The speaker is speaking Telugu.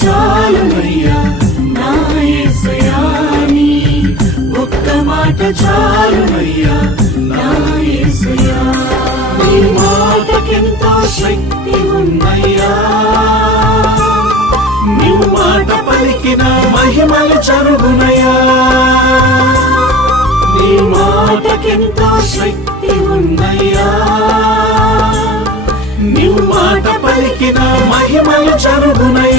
చాలునయ్యా నా యేసయ్యా నీ ఒక్క మాట చాలునయ్యా నా యేసయ్యా నీ మాటకెంతో శక్తి ఉందయ్యా నీవు మాట పలికిన మహిమలు జరుగునయ్యా నీ మాటకెంతో శక్తి ఉందయ్యా నీవు మాట పలికిన మహిమలు జరుగునయ్యా